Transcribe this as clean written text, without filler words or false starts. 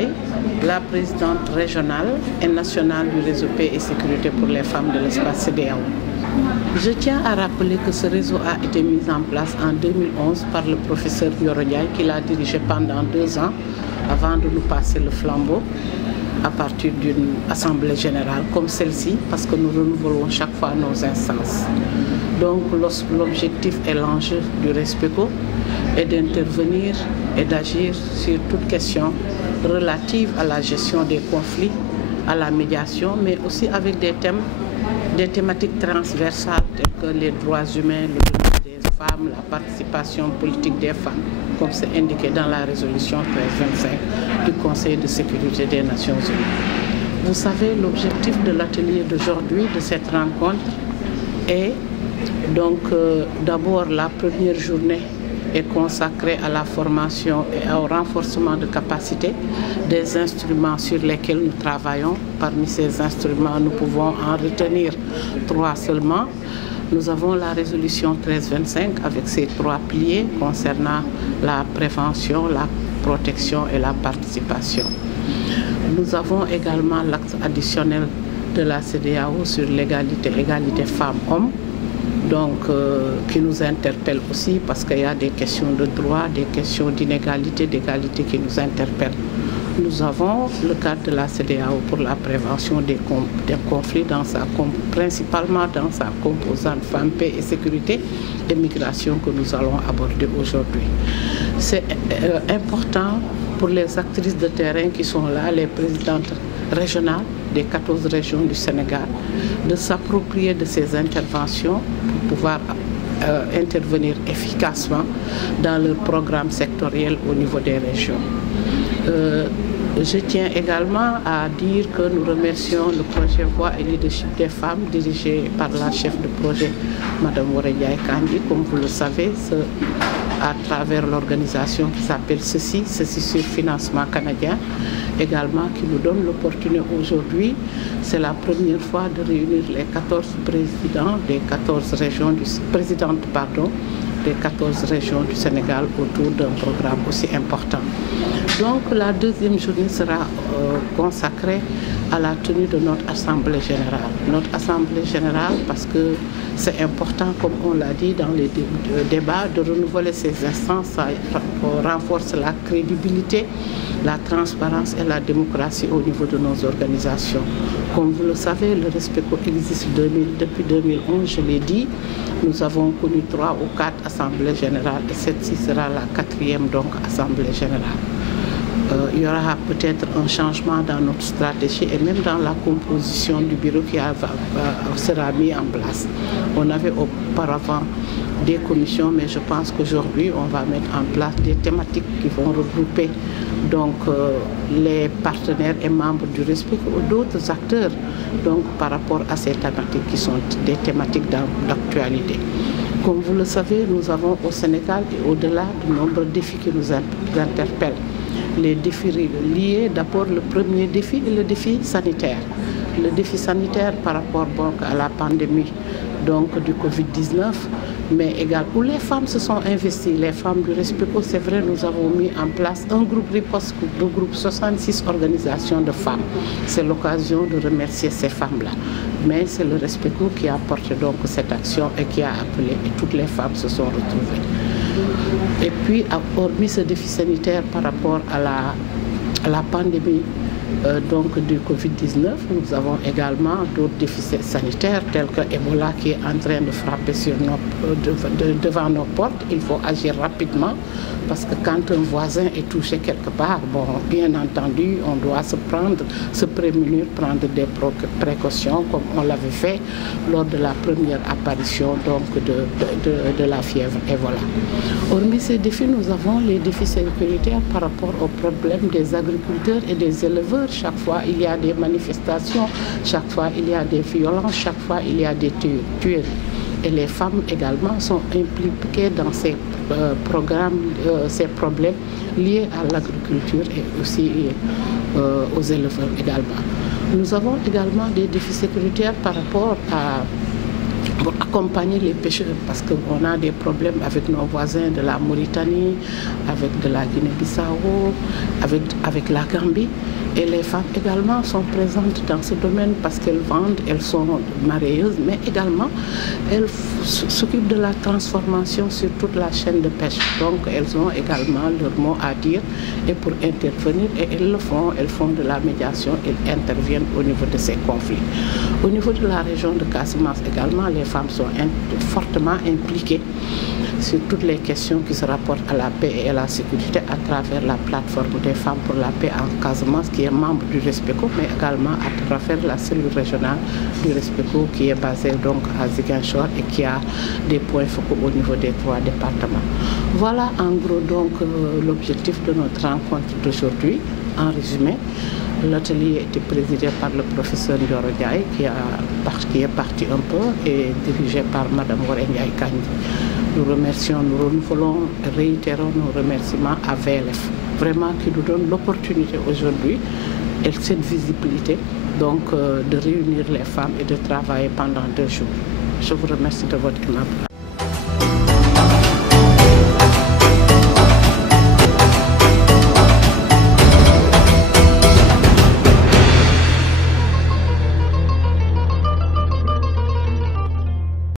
Ndiaye, la présidente régionale et nationale du réseau Paix et Sécurité pour les femmes de l'espace CEDEAO. Je tiens à rappeler que ce réseau a été mis en place en 2011 par le professeur Yoro Ndiaye, qui l'a dirigé pendant 2 ans avant de nous passer le flambeau à partir d'une assemblée générale comme celle-ci, parce que nous renouvelons chaque fois nos instances. Donc l'objectif et l'enjeu du RESPECO est d'intervenir et d'agir sur toute question relative à la gestion des conflits, à la médiation, mais aussi avec des thématiques transversales telles que les droits humains, le droit des femmes, la participation politique des femmes, comme c'est indiqué dans la résolution 1325 du Conseil de sécurité des Nations Unies. Vous savez, l'objectif de l'atelier d'aujourd'hui, de cette rencontre, est donc d'abord la première journée est consacrée à la formation et au renforcement de capacités des instruments sur lesquels nous travaillons. Parmi ces instruments, nous pouvons en retenir 3 seulement. Nous avons la résolution 1325 avec ses 3 piliers concernant la prévention, la protection et la participation. Nous avons également l'acte additionnel de la CEDEAO sur l'égalité femmes-hommes, donc qui nous interpelle aussi parce qu'il y a des questions de droit, des questions d'inégalité, d'égalité qui nous interpellent. Nous avons le cadre de la CEDEAO pour la prévention des conflits, principalement dans sa composante femmes, paix et sécurité et migration que nous allons aborder aujourd'hui. C'est important pour les actrices de terrain qui sont là, les présidentes régionales des 14 régions du Sénégal, de s'approprier de ces interventions pour pouvoir intervenir efficacement dans leur programme sectoriel au niveau des régions. Je tiens également à dire que nous remercions le projet Voix et Leadership des femmes dirigé par la chef de projet, Mme Woredia Kandi, comme vous le savez, à travers l'organisation qui s'appelle Ceci sur financement canadien, également qui nous donne l'opportunité aujourd'hui. C'est la première fois de réunir les 14 présidents des 14 régions des 14 régions du Sénégal autour d'un programme aussi important. Donc la deuxième journée sera consacrée à la tenue de notre Assemblée générale. Notre Assemblée générale, parce que c'est important, comme on l'a dit dans les débats, de renouveler ces instances, ça renforce la crédibilité, la transparence et la démocratie au niveau de nos organisations. Comme vous le savez, le RESPECO existe depuis 2011, je l'ai dit. Nous avons connu 3 ou 4 assemblées générales et celle-ci sera la 4e donc assemblée générale. Il y aura peut-être un changement dans notre stratégie et même dans la composition du bureau qui sera mis en place. On avait auparavant des commissions, mais je pense qu'aujourd'hui, on va mettre en place des thématiques qui vont regrouper donc, les partenaires et membres du RESPECO ou d'autres acteurs donc, par rapport à ces thématiques qui sont des thématiques d'actualité. Comme vous le savez, nous avons au Sénégal et au-delà de nombreux défis qui nous interpellent. Les défis liés, d'abord le premier défi est le défi sanitaire. Le défi sanitaire par rapport donc, à la pandémie donc, du Covid-19, mais également où les femmes se sont investies. Les femmes du RESPECO, c'est vrai, nous avons mis en place un groupe riposte qui regroupe 66 organisations de femmes. C'est l'occasion de remercier ces femmes-là. Mais c'est le RESPECO qui a porté donc cette action et qui a appelé, et toutes les femmes se sont retrouvées. Et puis, hormis ce défi sanitaire par rapport à la pandémie donc du Covid-19, nous avons également d'autres défis sanitaires tels que Ebola qui est en train de frapper devant nos portes. Il faut agir rapidement parce que quand un voisin est touché quelque part, bon, bien entendu, on doit se prémunir, prendre des précautions comme on l'avait fait lors de la première apparition donc, de la fièvre Ebola. Hormis ces défis, nous avons les défis sécuritaires par rapport aux problèmes des agriculteurs et des éleveurs. Chaque fois, il y a des manifestations, chaque fois, il y a des violences, chaque fois, il y a des tueries. Et les femmes également sont impliquées dans ces programmes, ces problèmes liés à l'agriculture et aussi aux éleveurs également. Nous avons également des défis sécuritaires par rapport pour accompagner les pêcheurs, parce qu'on a des problèmes avec nos voisins de la Mauritanie, avec de la Guinée-Bissau, avec la Gambie. Et les femmes également sont présentes dans ce domaine parce qu'elles vendent, elles sont maraîcheuses, mais également elles s'occupent de la transformation sur toute la chaîne de pêche. Donc elles ont également leur mot à dire et pour intervenir, et elles le font, elles font de la médiation, elles interviennent au niveau de ces conflits. Au niveau de la région de Casamance également, les femmes sont fortement impliquées sur toutes les questions qui se rapportent à la paix et à la sécurité à travers la plateforme des femmes pour la paix en Casamance qui est membre du RESPECO, mais également à travers la cellule régionale du RESPECO qui est basée donc à Ziguinchor et qui a des points focaux au niveau des 3 départements. Voilà en gros donc l'objectif de notre rencontre d'aujourd'hui. En résumé, l'atelier était présidé par le professeur Ndioro Ndiaye qui est parti un peu et dirigé par Mme Woré Ndiaye Kandji. Nous remercions, nous renouvelons et réitérons nos remerciements à VLF, vraiment qui nous donne l'opportunité aujourd'hui et cette visibilité donc de réunir les femmes et de travailler pendant 2 jours. Je vous remercie de votre aimable.